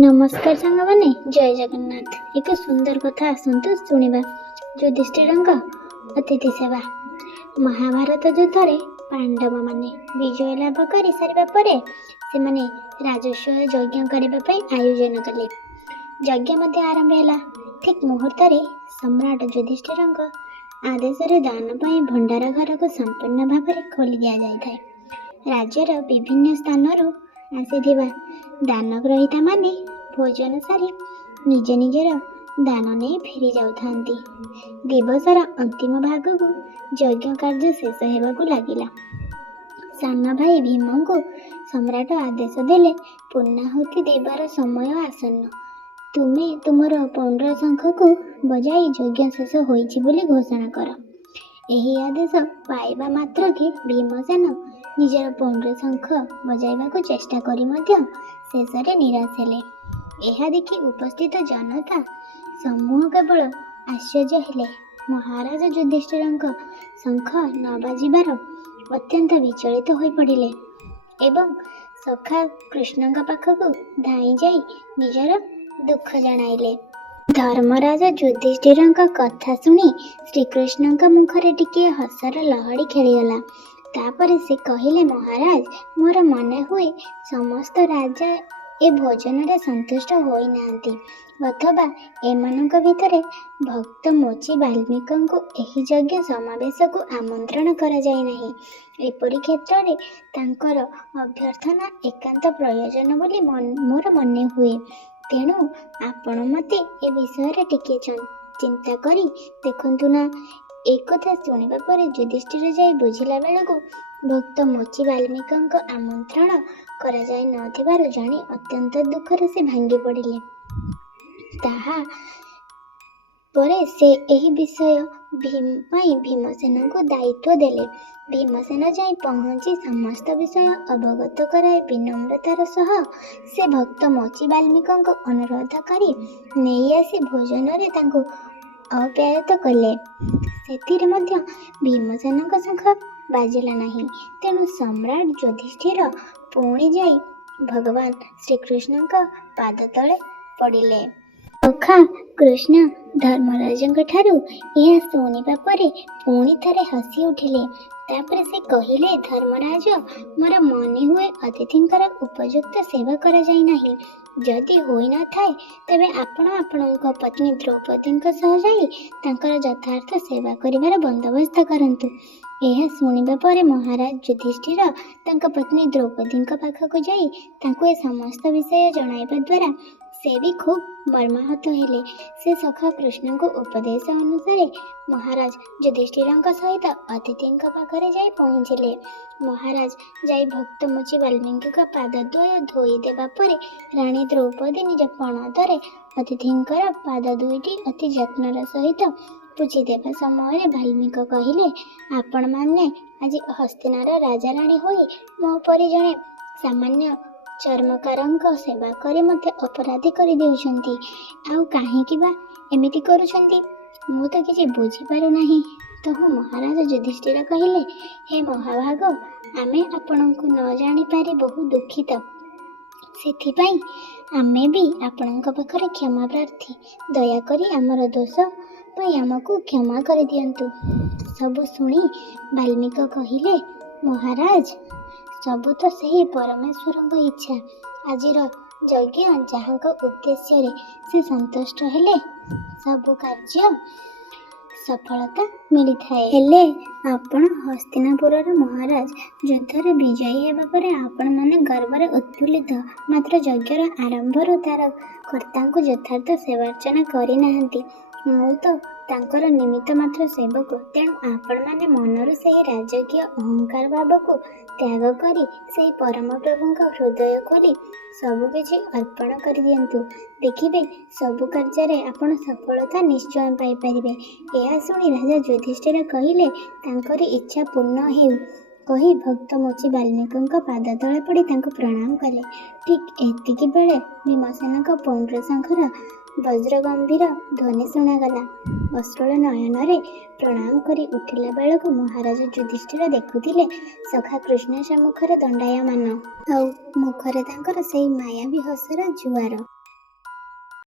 नमस्कार सांग मैंने जय जगन्नाथ। एक सुंदर कथा आसतु शुणा। युधिष्ठिरଙ୍କ अतिथि सेवा। महाभारत युद्धरे पांडव माने विजय लाभ कर सारा पर से राजस्व यज्ञ करने आयोजन कले। यज्ञ मध्य आरंभ है। ठीक मुहूर्त सम्राट युधिष्ठिरଙ୍କ आदेश दान पर भंडार घर को संपूर्ण भाव में खोली दि जाए। राज्यर विभिन्न स्थानरू आसीथिबा दान ग्रहीता माने भोजन सारी निज निजर दान नहीं फेरी जाउथांती। दिवसर अंतिम भाग को यज्ञ कार्य शेष होगा लगिला। सान भाई भीम को सम्राट आदेश देले पूर्णाहुति देवार समय आसन्न। तुम्हें तुमर पौंड्र शंख को बजाई यज्ञ शेष होइछि बोली घोषणा कर। एही आदेश पाइबा मात्र के भीमसेन निजर पौंड्र शंख बजाइबा को चेष्टा करी मध्य शेषरे निराश हेले। एहा देखि उपस्थित जनता समूह केवल आश्चर्य हेले। महाराज युधिष्ठिरଙ୍କ शंख न बाजिबार अत्यंत विचलित होई पड़िले एवं सखा कृष्णଙ୍କ पाखକୁ धाई जाई निजर दुख जणाइले। धर्मराज युधिष्ठिरଙ୍କ कथा शुणी श्रीकृष्णଙ୍କ मुखरे टिके हसर लहड़ी खेलीगला। तापर से कहिले, महाराज मोर मन हुए समस्त राजा ए भोजन रे संतुष्ट होई नांती, अथवा एमानक भितरे भक्त मोची वाल्मीकंको एही यज्ञ समावेश को आमंत्रण करा जाय नाही। एपरि क्षेत्र रे तांकर अभ्यर्थना एकांत प्रयोजन बोली मोर मने हुए। तेणु आपण मते ए विषय रे टिके चिंता करी देखंतु ना। एक कथा शुणिबा पर युधिष्ठिर जाई बुझिला बेलको भक्त मोची वाल्मीकंक आमंत्रण करा जाय नथिबारु जानी अत्यंत दुखरे से भांगी पड़िले। ताहा परे से एही विषय भीमसेन को दायित्व देले। भीमसेन जाई पहुंची समस्त विषय अवगत कराए विनम्रतार सह से भक्त मोची वाल्मीकंक अनुरोध करी नहीं आसी भोजन रे तांको अप्यायत कले। सेतिरे मध्य भीमसेनଙ୍କ शंख बाजिला नहीं। तेणु सम्राट युधिष्ठिर पुणी जाई भगवान श्रीकृष्णଙ୍କ पाद तले पड़िले। सखा कृष्ण धर्मराजଙ୍କ ठारू यह शुणिबा परे पुणी थरे हसी उठिले। तापर से कहिले, धर्मराज मोर मने हुए अतिथिंकर उपयुक्त सेवा करा जाय नाही। जदि होई न थाए तबे आपण आपणक पत्नी द्रौपदींक सह जाई तांकर यथार्थ सेवा करिवार बंदोबस्त करंतु। यह शुणिबा परे महाराज युधिष्ठिर तांक पत्नी द्रौपदींक पाखक जाई तांको ए समस्त विषय जणाइबा द्वारा से भी खूब मर्माहत हेले। से सखा कृष्ण को उपदेश अनुसार महाराज युधिष्ठिरଙ୍କ सहित अतिथिंक पाखरे जाई पहुंचिले। महाराज जाई भक्त मोची वाल्मीकिंक पादद्वय धोई देबा परे रानी द्रौपदी निज पणतरे अतिथिंकर पाद दुईटी अति यत्नर सहित पूछि देबा समय वाल्मीक कहिले, आपण माने आज हस्तिनार राजा राणी होई मो परि जणे सामान्य चर्मकारଙ୍କ सेवा करे मते अपराधी कर देउछंती। आउ काहेकि बा एमिति करूछंती मु तो किछि बुझी पारु नाही। तो महाराज युधिष्ठिर कहिले, हे महाभाग, आमे आपणଙ୍କୁ न जानि पारि बहु दुखित। सेथिपाई आमे भी आपणଙ୍କ पाखरे क्षमा प्रार्थी। दया करी आमर दोष पाई आमको क्षमा कर दियंतु। सबु सुनी वाल्मीक कहिले, महाराज सबु तो सही परमेश्वरଙ୍କ इच्छा। आजिर यज्ञ जहाँक उद्देश्य से संतुष्ट हेले सबु कार्य सफलता मिली थाए। हेले आपण हस्तिनापुरर महाराज युद्धरे विजयी हेबा परे आपण माने गर्वरे उत्फुल्लित, मात्र यज्ञर आरंभर तार कर्तांको यथार्थ सेवार्चना करि नाहंती। मु तो तांकर निमित्त मात्र सेवक। तेणु आपण माने मनरु सेही राजकीय अहंकार भाव को त्याग करी सेही परम प्रभुंक हृदय खोली सबु किछि अर्पण कर दियंतु। देखिबे सबु कार्य आपण सफलता निश्चय पाई परिबे। एहा सुनी राजा युधिष्ठिर कहिले, तांकरी इच्छा पूर्ण हेउ कही भक्त मोची वाल्मीकंक पाद तले पड़ी तांको प्रणाम कले। ठीक एतिकी बेले भीमसेनक पौंड्र शंखर वज्र गंभीर ध्वनि शुणागला। अश्रुल नयन प्रणाम करी उठिला बेलକୁ महाराज युधिष्ठिर देखुथिले सखा कृष्ण सम्मुखरे दंडायमान। आउ मुखरे तांकर सेही मायावी हसर जुआर।